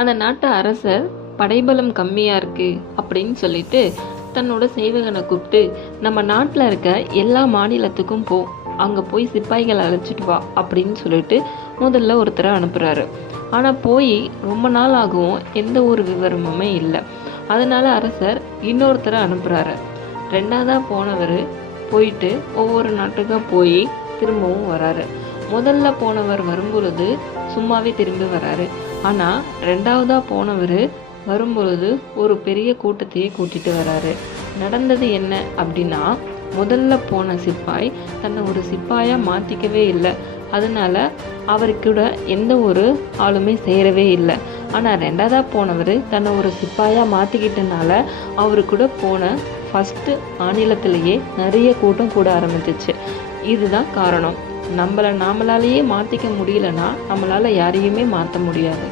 அந்த நாட்டு அரசர் படைபலம் கம்மியாக இருக்குது அப்படின்னு சொல்லிட்டு தன்னோட சேவகனை கூப்பிட்டு நம்ம நாட்டில் இருக்க எல்லா மாநிலத்துக்கும் போ, அங்கே போய் சிப்பாய்களை அழைச்சிட்டு வா அப்படின்னு சொல்லிட்டு முதல்ல ஒருத்தரை அனுப்புகிறாரு. ஆனால் போய் ரொம்ப நாள் ஆகவும் எந்த ஒரு விவரமுமே இல்லை. அதனால் அரசர் இன்னொருத்தரை அனுப்புகிறாரு. ரெண்டாவதாக போனவர் போயிட்டு ஒவ்வொரு நாட்டுக்காக போய் திரும்பவும் வராரு. முதல்ல போனவர் வரும்பொழுது சும்மாவே திரும்பி வராரு. ஆனால் ரெண்டாவதாக போனவர் வரும்பொழுது ஒரு பெரிய கூட்டத்தையே கூட்டிகிட்டு வராரு. நடந்தது என்ன அப்படின்னா, முதல்ல போன சிப்பாய் தன்னை ஒரு சிப்பாயாக மாற்றிக்கவே இல்லை. அதனால அவருக்கூட எந்த ஒரு ஆளுமே சேரவே இல்லை. ஆனால் ரெண்டாவதாக போனவர் தன்னை ஒரு சிப்பாயாக மாற்றிக்கிட்டனால அவரு கூட போன ஃபஸ்ட்டு மாநிலத்திலேயே நிறைய கூட்டம் கூட ஆரம்பிச்சிச்சு. இதுதான் காரணம். நாமளாலேயே மாற்றிக்க முடியலன்னா நம்மளால் யாரையுமே மாற்ற முடியாது.